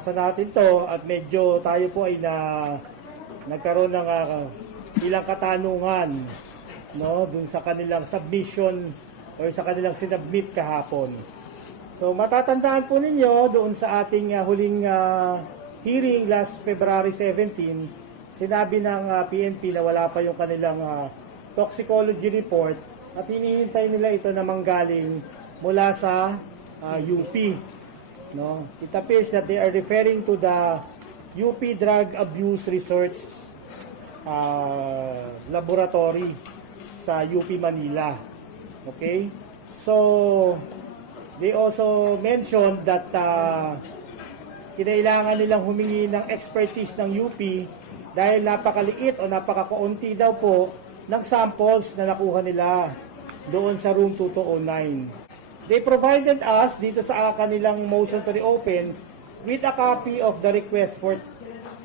nasa natin to at medyo tayo po ay nagkaroon ng ilang katanungan, no, dun sa kanilang submission or sa kanilang sinubmit kahapon. So matatandaan po ninyo doon sa ating huling hearing last February 17, sinabi ng PNP na wala pa yung kanilang toxicology report at hinihintay nila ito na manggaling mula sa UP. No? It appears that they are referring to the UP Drug Abuse Research Laboratory sa UP Manila. Okay? So, they also mentioned that kinailangan nilang humingi ng expertise ng UP dahil napakaliit o napakakunti daw po ng samples na nakuha nila doon sa room 2209. They provided us dito sa kanilang motion to reopen with a copy of the request for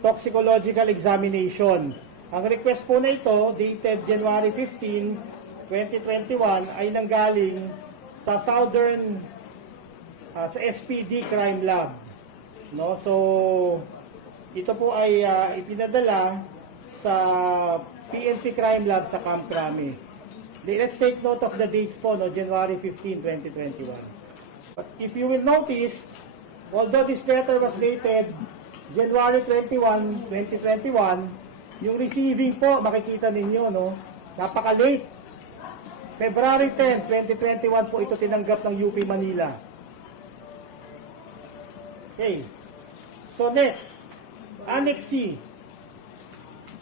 toxicological examination. Ang request po na ito, dated January 15, 2021, ay nanggaling sa Southern, sa SPD Crime Lab. No? So, ito po ay ipinadala sa PNP Crime Lab sa Camp Crame. Let's take note of the dates po, no? January 15, 2021. But if you will notice, although this letter was dated January 21, 2021, yung receiving po, makikita ninyo, no? Napaka-late. February 10, 2021 po ito tinanggap ng UP Manila. Okay. So next, Annex C.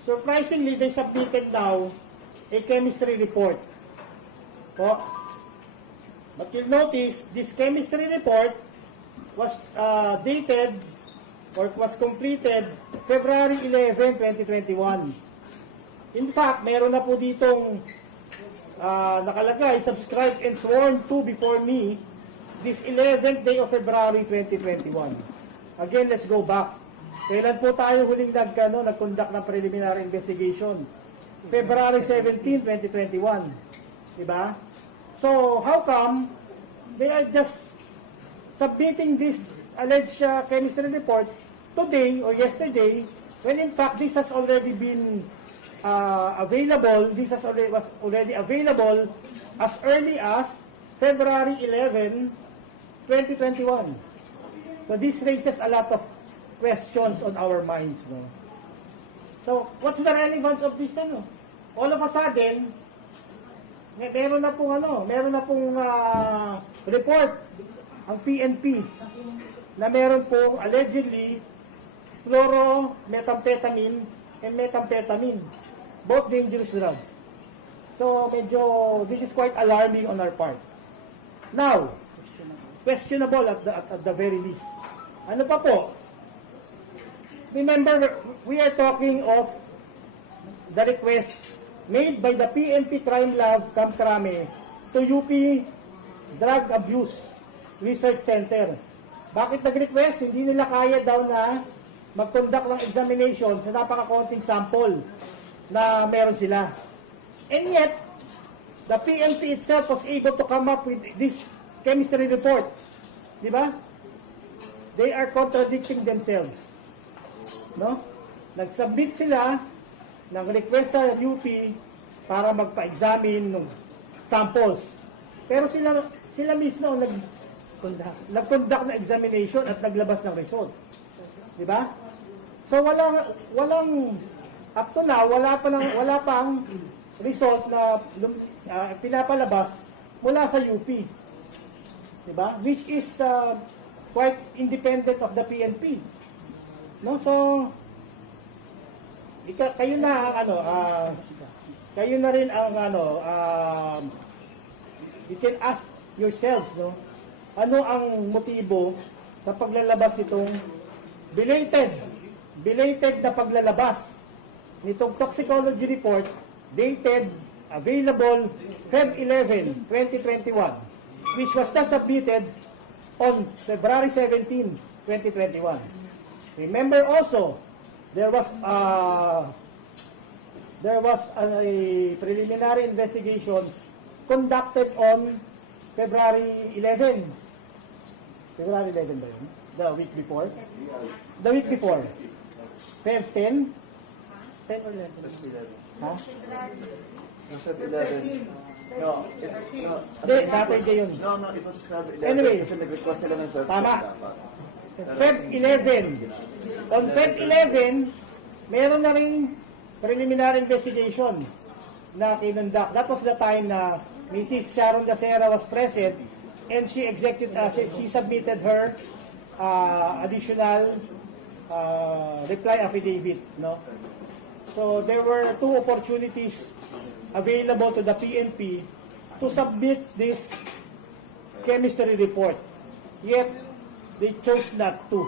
Surprisingly, they submitted now a chemistry report. Po. But you'll notice, this chemistry report was dated or was completed February 11, 2021. In fact, meron na po ditong nakalagay, subscribed and sworn to before me, this 11th day of February 2021. Again, let's go back. Kailan po tayo huling nag-conduct ng preliminary investigation? February 17, 2021. Diba? So, how come they are just submitting this alleged chemistry report today or yesterday when in fact this has already been available, was already available as early as February 11, 2021. So, this raises a lot of questions on our minds, no? So, what's the relevance of this, ano? All of a sudden, meron na pong report ang PNP na meron pong allegedly fluoromethamphetamine and methamphetamine, both dangerous drugs. So, this is quite alarming on our part. Now, questionable at the very least. Ano pa po? Remember, we are talking of the request made by the PNP Crime Lab, Camp Crame, to UP Drug Abuse Research Center. Bakit nag-request? Hindi nila kaya daw na mag-conduct ng examination sa napakakonting sample na meron sila. And yet, the PNP itself was able to come up with this chemistry report. Di ba? They are contradicting themselves. No? Nag-submit sila ng request sa UP para magpa-examine ng samples. Pero sila mismo nag-conduct na examination at naglabas ng result. Di ba? So walang up to now wala pang result na pinapalabas mula sa UP. Di ba? Which is quite independent of the PNP. No, so kayo na rin ang you can ask yourselves, no, ano ang motibo sa paglalabas nitong belated na paglalabas nitong toxicology report dated available Feb 11, 2021, which was not submitted on February 17, 2021. Remember also, there was a preliminary investigation conducted on February 11. February 11 ba yun? The week before? The week before. Feb 10? 10 or 11? Huh? Feb 11. No, Hindi, Saturday yun. No, it was Feb 11. Anyway, kasi nag-request sila ng 12. tama. Feb 11. On Feb 11, meron na rin preliminary investigation na kinundak. That was the time na Mrs. Sharon Dacera was present and she submitted her additional reply affidavit. No? So there were two opportunities available to the PNP to submit this chemistry report. Yet, they chose not to.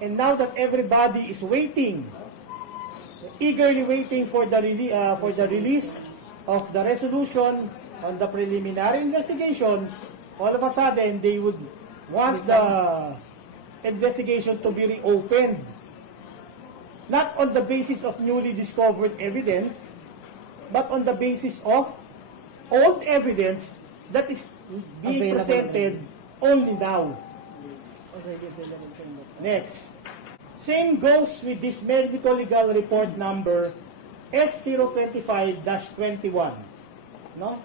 And now that everybody is waiting, eagerly waiting for the release of the resolution on the preliminary investigation, all of a sudden, they would want the investigation to be reopened. Not on the basis of newly discovered evidence, but on the basis of old evidence that is being presented only now. Next. Same goes with this medical legal report number S025-21. No?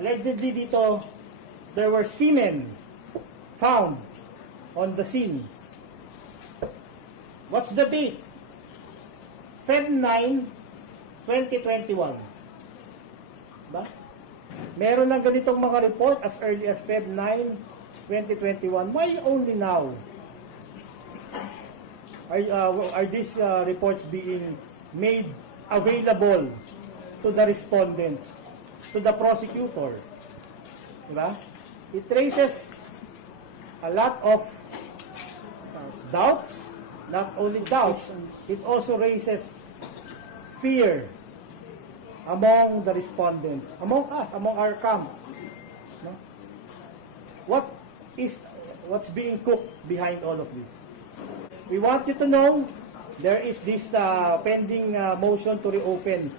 Allegedly dito, there were semen found on the scene. What's the date? Feb 9, 2021. Ba? Meron ng ganitong mga report as early as Feb 9, 2021. Why only now? Are these reports being made available to the respondents, to the prosecutor? Diba? It raises a lot of doubts, not only doubts, it also raises fear among the respondents, among us, among our camp. No? What's being cooked behind all of this? We want you to know there is this pending motion to reopen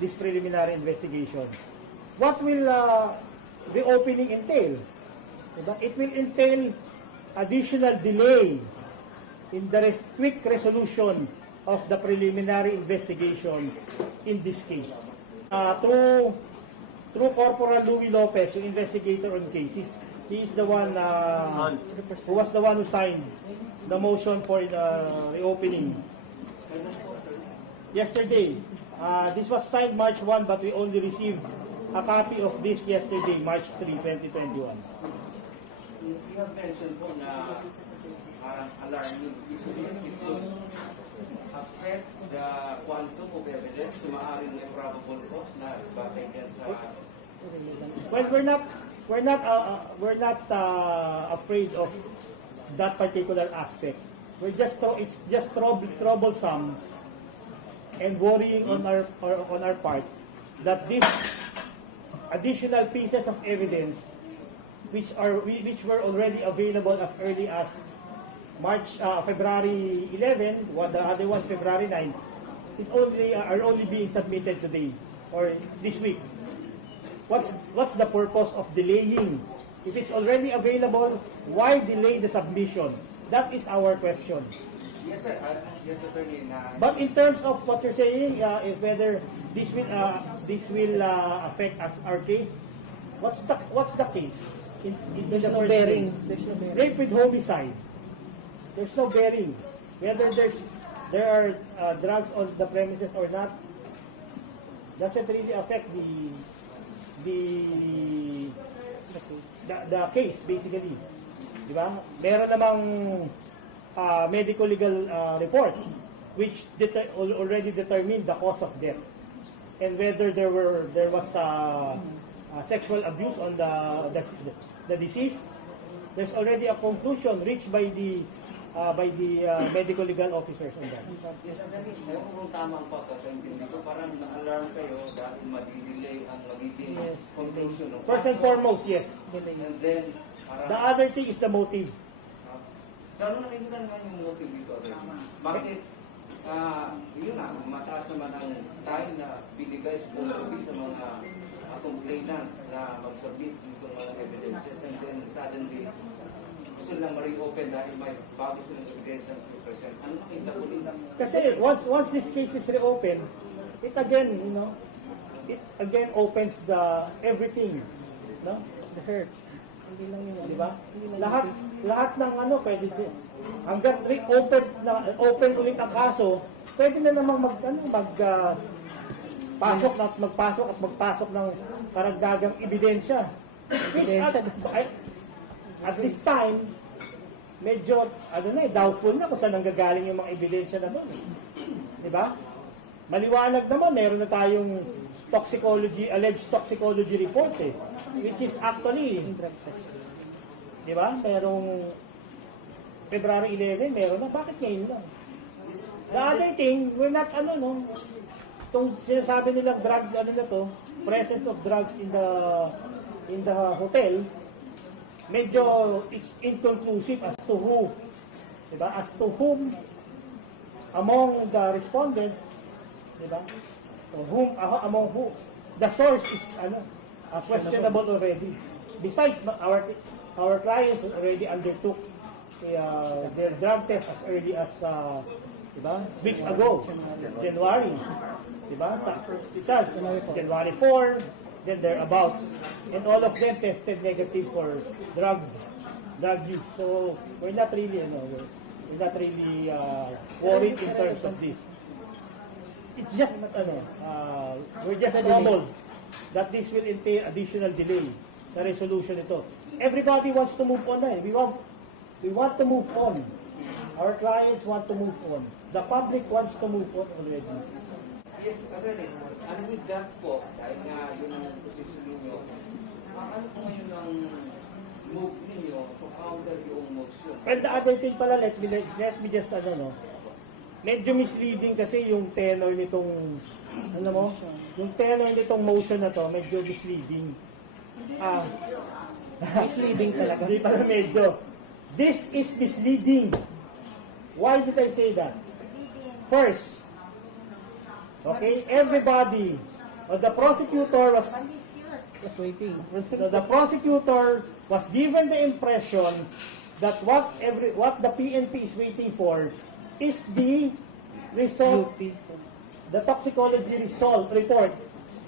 this preliminary investigation. What will the opening entail? It will entail additional delay in the quick resolution of the preliminary investigation in this case. Through Corporal Louis Lopez, yung investigator on cases, he is the one who was the one who signed the motion for the reopening. Yesterday, this was signed March 1, but we only received a copy of this yesterday, March 3, 2021. You have mentioned po na parang alarming. It could affect the quantum of evidence na maaaring may probable cause na batay yan sa... Well, we're not afraid of that particular aspect. It's just troublesome and worrying on our part that these additional pieces of evidence which were already available as early as February 11, while the other one February 9, are only being submitted today or this week. What's the purpose of delaying? If it's already available, why delay the submission? That is our question. Yes, sir. Yes, attorney. But in terms of what you're saying, is whether this will affect our case, what's the case? There's no bearing. Rape with homicide. There's no bearing. Whether there are drugs on the premises or not, doesn't really affect the case basically. Diba? Meron namang medical legal report which already determined the cause of death and whether there was sexual abuse on the deceased. There's already a conclusion reached by the medical legal officers on that. Yes, attorney. Ewan kung tamang pagkakaintindi ko, parang na-alarm kayo dahil madidelay ang magiging conclusion ng First and foremost, yes. And then, The other thing is the motive. Lalo nakikita naman yung motive dito. Bakit? Yun na, mataas naman ang time na binigay sa mga complainant na mag-submit ng mga evidences and then suddenly gusto nilang ma-reopen dahil may bago silang ebidensya ng present. Ano nakita po nila? Kasi once this case is reopened, it again, it again opens the everything, no? The hurt. Hindi lang yun. Di ba? Hindi lang Lahat ng pwede siya. Hanggang open ulit ang kaso, pwede na namang magpasok ng karagdagang ebidensya. Which at this time, medyo, doubtful na kung saan nanggagaling yung mga ebidensya na doon. Di ba? Maliwanag naman, meron na tayong alleged toxicology report which is actually, di ba? Merong February 11, meron na. Bakit ngayon lang? The other thing, we're not, itong sinasabi nilang drug, presence of drugs in the hotel, medyo it's inconclusive as to who, diba? As to whom among the respondents, diba? Or among who, the source is questionable already. Besides, our clients already undertook their drug test as early as diba? Weeks ago, January, diba? January 4, then thereabouts, and all of them tested negative for drug use. So we're not really, worried in terms of this. It's just we're just troubled that this will entail additional delay sa resolution ito. Everybody wants to move on na. We want to move on. Our clients want to move on. The public wants to move on already. Yes, Attorney. And with that po, dahil nga yun ang position ninyo, ano po ngayon ang move ninyo to counter yung motion? And the other thing pala, let me just, medyo misleading kasi yung tenor nitong, yung tenor nitong motion na to, medyo misleading. Misleading talaga. Hindi pala medyo. This is misleading. Why did I say that? First, okay, everybody, the prosecutor was waiting. so the prosecutor was given the impression that what the PNP is waiting for is the result, the toxicology report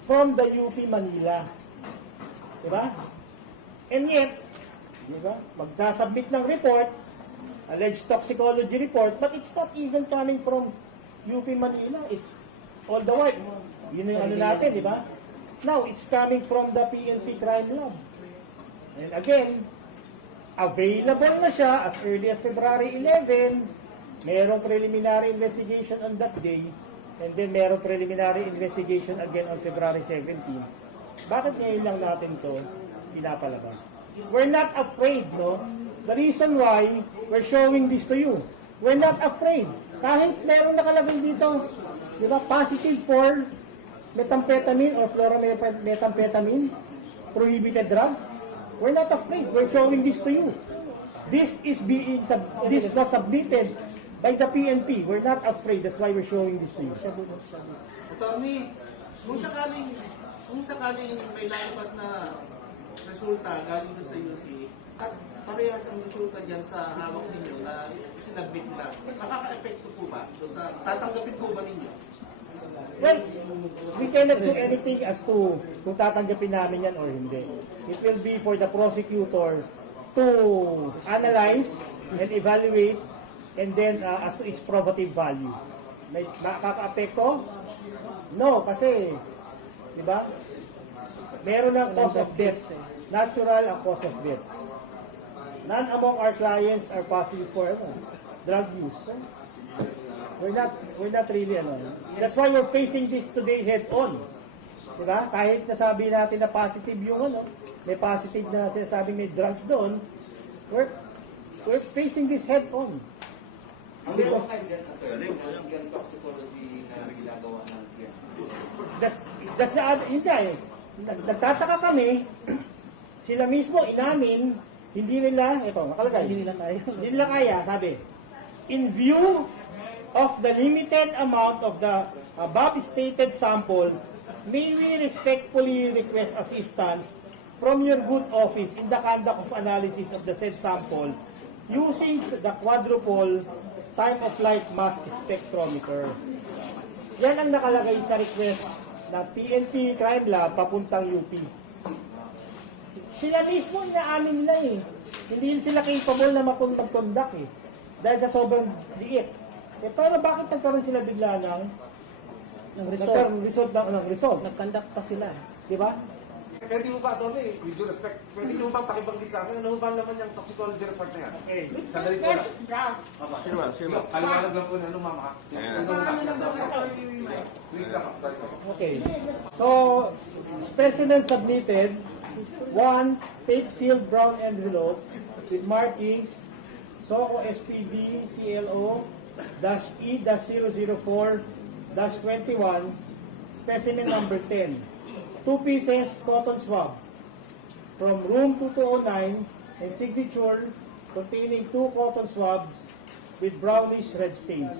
from the UP Manila. Diba? And yet, diba, magsasubmit ng report, alleged toxicology report, but it's not even coming from UP Manila. It's all the while. Yun yung natin, di ba? Now, it's coming from the PNP Crime Lab. And again, available na siya as early as February 11. Merong preliminary investigation on that day. And then merong preliminary investigation again on February 17. Bakit ngayon lang natin to pinapalabas? We're not afraid, no? The reason why we're showing this to you, we're not afraid. Kahit meron nakalagay dito, di ba, positive for methamphetamine or fluoromethamphetamine, prohibited drugs, we're not afraid. We're showing this to you. This was submitted by the PNP. We're not afraid. That's why we're showing this to you. Attorney, kung sakaling may lalabas na resulta galing sa UP at parehas ang resulta dyan sa hawak ninyo na isinabit na, nakaka-epekto po ba? So, tatanggapin po ba ninyo? Well, we cannot do anything as to kung tatanggapin namin yan or hindi. It will be for the prosecutor to analyze and evaluate and then as to its probative value. May makaka-apekto? No, kasi, di ba? Meron ng cause of death. Natural ang cause of death. None among our clients are positive for drug use. So, we're not really That's why we're facing this today head on. Diba? Kahit nasabi natin na positive yung may positive na sinasabing may drugs doon, we're facing this head on. Ang meron kayo dyan, Attorney, yung toxicology na ginagawa natin. That's the other, yun nga nagtataka kami, sila mismo inamin, hindi nila, nakalagay, Hindi nila kaya, sabi, in view of the limited amount of the above stated sample, may we respectfully request assistance from your good office in the conduct of analysis of the said sample using the quadruple time of flight mass spectrometer. Yan ang nakalagay sa request na PNP Crime Lab papuntang UP. Sila mismo inaamin nila eh. Hindi sila capable na mag-conduct eh. Dahil sa sobrang liit. Eh, pero bakit nagkaroon sila bigla ng result? Nag-conduct pa sila. Di ba? Pwede mo ba, Tony, with due respect, pwede mo ba pakibanggit sa akin, ano ba naman yung toxicology report na yan? Okay. Sandali ko lang. Paliwanag lang po na ano, mama. Please lang. Okay. So, specimen submitted, 1 tape-sealed brown envelope with markings SOCO SPD CLO -E-004-21, specimen number 10. 2 pieces cotton swab from room 2209 and signature containing 2 cotton swabs with brownish red stains.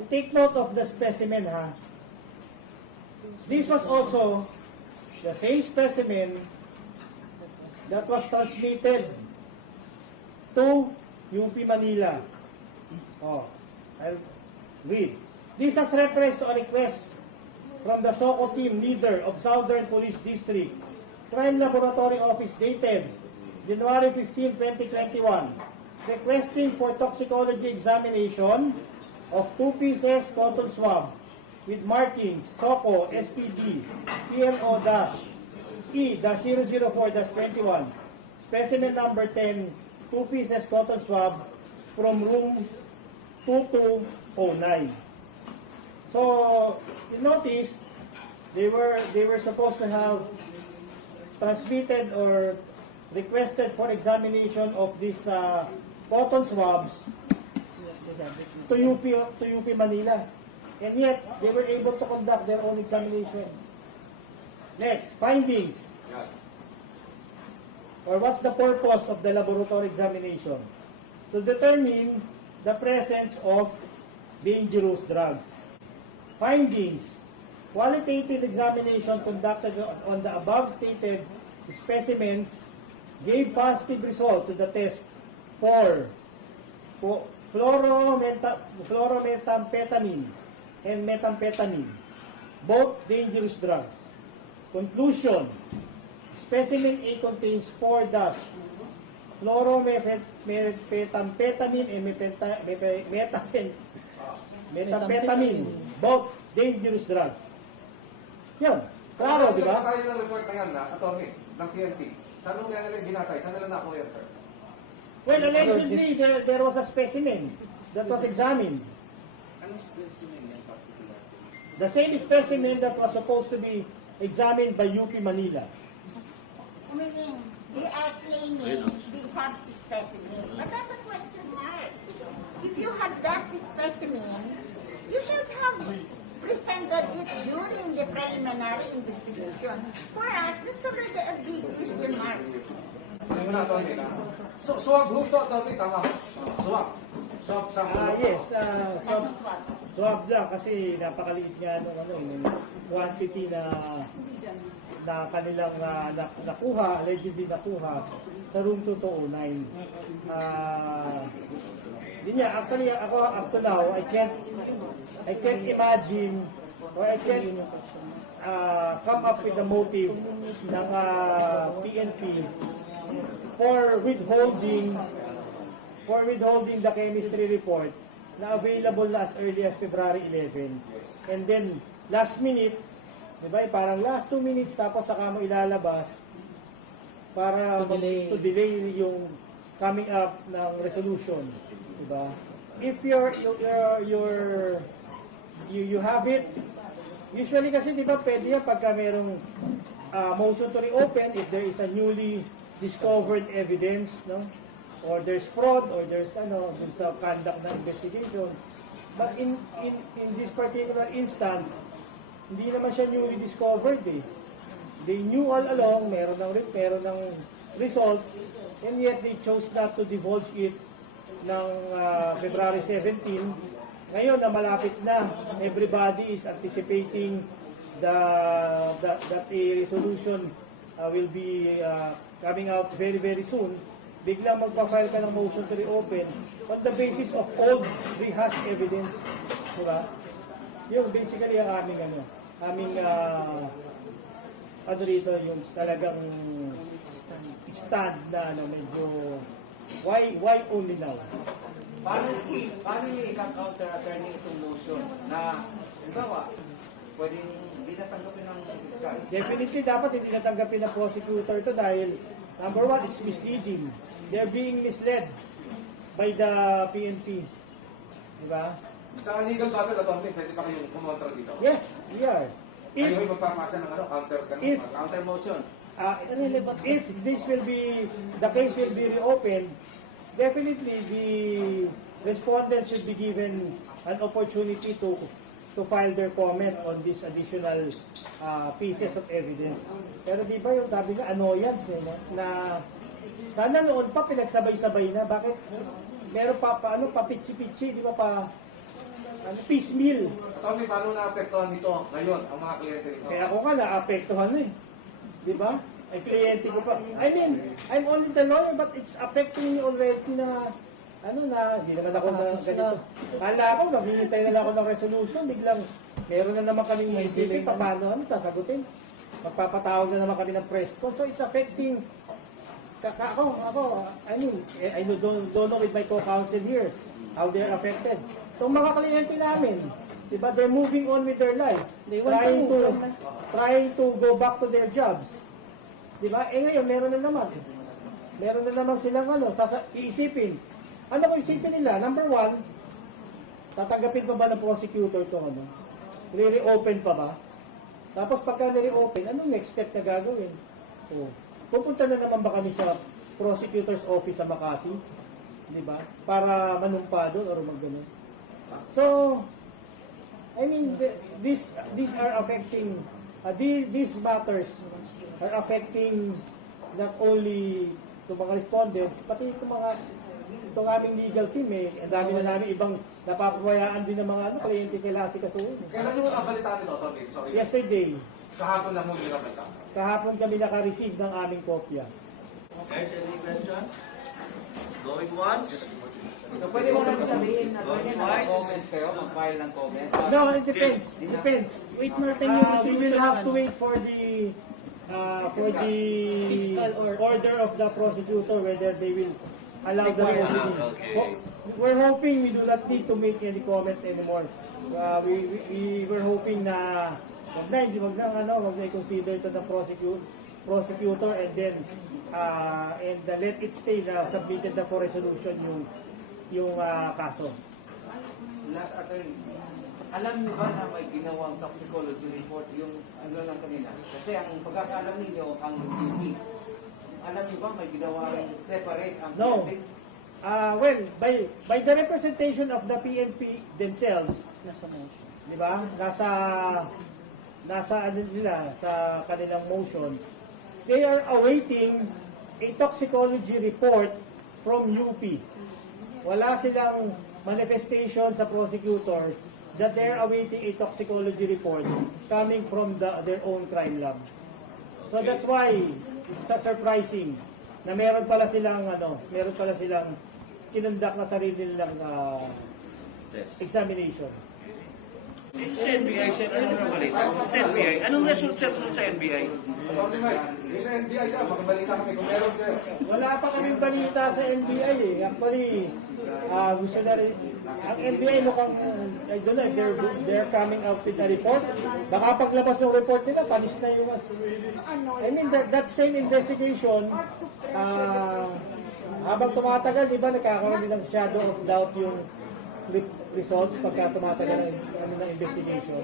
You take note of the specimen, ha? This was also the same specimen that was transmitted to UP Manila. Oh, I'll read. This is reference to a request from the SOCO team leader of Southern Police District, Crime Laboratory Office dated January 15, 2021, requesting for toxicology examination of 2 pieces cotton swab with markings SOCO SPD CLO-E-004-21, specimen number 10, 2 pieces cotton swab from room 2209. So, you notice, they were supposed to have transmitted or requested for examination of these cotton swabs to UP Manila. And yet, they were able to conduct their own examination. Next, findings. Or what's the purpose of the laboratory examination? To determine the presence of dangerous drugs. Findings. Qualitative examination conducted on the above stated specimens gave positive result to the test for fluoromethamphetamine and methamphetamine, both dangerous drugs. Conclusion. Specimen A contains 4 fluoromethamphetamine and methamphetamine, both dangerous drugs. Yan. Klaro, di ba? Tayo ng report na yan, attorney, ng PNP. Saan nung nila ginatay? Saan nila nakuha yan, sir? Well, allegedly, there was a specimen that was examined. Anong specimen yan particular? The same specimen that was supposed to be examined by UP Manila. Meaning, they are claiming they have the specimen, but that's a question mark. If you had that specimen, you should have presented it during the preliminary investigation. For us, that's already a big question mark. Ano na, attorney? Swab ho to, attorney, tama. Swab. Swab sample. Yes, swab lang kasi napakaliit nga ng quantity na kanilang nakuha, allegedly nakuha sa room 2209. Yun nga, actually ako up to now, I can't imagine or I can't come up with the motive ng PNP for withholding the chemistry report na available na as early as February 11. And then last minute, diba, parang last 2 minutes tapos saka mo ilalabas para to delay yung coming up ng resolution, diba? If you have it, usually kasi diba pwede yan pagka merong motion to reopen if there is a newly discovered evidence, no? Or there's fraud or there's dun sa conduct ng investigation. But in this particular instance, hindi naman siya newly discovered eh. They knew all along, meron ng result, and yet they chose not to divulge it ng February 17. Ngayon na malapit na, everybody is anticipating that a resolution will be coming out very, very soon. biglang magpa-file ka ng motion to reopen on the basis of old rehashed evidence. Diba? Yung basically ang aming ano rito, yung talagang stand na medyo why only now? Paano niyo i-counter attorney itong motion na, halimbawa, pwedeng hindi natanggapin ng fiscal? Definitely dapat hindi natanggapin ng prosecutor to dahil number one, it's misleading. They're being misled by the PNP. Diba? Sa legal battle, attorney, pwede ba kayong kumontra dito? Yes, we are. Kayo ay magpapasa ng counter If- Counter motion. If this will be, the case will be reopened, definitely the respondents should be given an opportunity to file their comment on these additional pieces of evidence. Pero di ba yung sabi nga, annoyance no? Na sana noon pa pinagsabay-sabay na. Bakit? Meron pa papitsi-pitsi, di ba pa, piecemeal. Attorney, paano na-apektuhan nito ngayon ang mga kliyente nito? Kaya ako nga naapektuhan eh. Di ba? Ay kliyente ko pa. I mean, I'm only the lawyer but it's affecting me already na hindi naman ako na ganito. Kala ko, naghihintay na lang ako ng resolution, biglang meron na naman kaming isipin pa paano sasagutin. Magpapatawag na naman kami ng press con. So it's affecting I mean, I don't know with my co-counsel here how they're affected. So mga kliyente namin, di ba, they're moving on with their lives. They want Trying to go back to their jobs. Di ba? Ngayon, meron na naman. Meron na naman silang iisipin. Ano kung isipin nila? Number one, tatanggapin pa ba ng prosecutor itong re-reopen pa ba? Tapos pagka re-reopen, anong next step na gagawin? Pupunta na naman ba kami sa prosecutor's office sa Makati? Di ba? Para manumpa doon or magganon. So, I mean, these are affecting, these matters are affecting not only itong mga respondents, pati itong aming legal team ang dami na namin ibang napapabayaan din ng mga kliyente kailangan sikasuhin. Kailan yung nabalitaan nito, attorney? Sorry. Yesterday, Kahapon lang mo nabalitaan. kahapon kami naka-receive ng aming kopya. Guys, any questions? Going once? So, pwede mo namin sabihin na mag-comment kayo, mag-file ng comment? No, it depends. Depends. Wait natin yung We will resolution have to naman. wait for the Fiscal order of the prosecutor whether they will allow the reopening. Okay. We're hoping we do not need to make any comment anymore. We were hoping na wag na i-consider to the prosecutor and then let it stay na submitted na for resolution yung kaso. Last attorney, alam niyo ba na may ginawang toxicology report yung lang kanina? Kasi ang pagkakaalam ninyo, ang UP. Alam niyo ba may ginawang separate ang No. PNP? Well, by the representation of the PNP themselves, Nasa motion. di ba? Nasa nila sa kanilang motion, they are awaiting a toxicology report from UP. Wala silang manifestation sa prosecutors that they are awaiting a toxicology report coming from their own crime lab. So that's why it's so surprising na meron pala silang kinundak na sarili nilang examination. Sa NBI, sir, ano na balita? Sa NBI, anong result sir sa NBI? Attorney Mike, yung sa NBI ka, makabalita kami kung meron kayo. Wala pa kaming balita sa NBI eh. Actually, gusto na rin. Ang NBI mukhang, I don't know if they're coming out with a report. Baka paglabas ng report nila, panis na yung... I mean, that same investigation, habang tumatagal, di ba, nagkakaroon din ng shadow of doubt yung results pagka tumatagal ng investigation.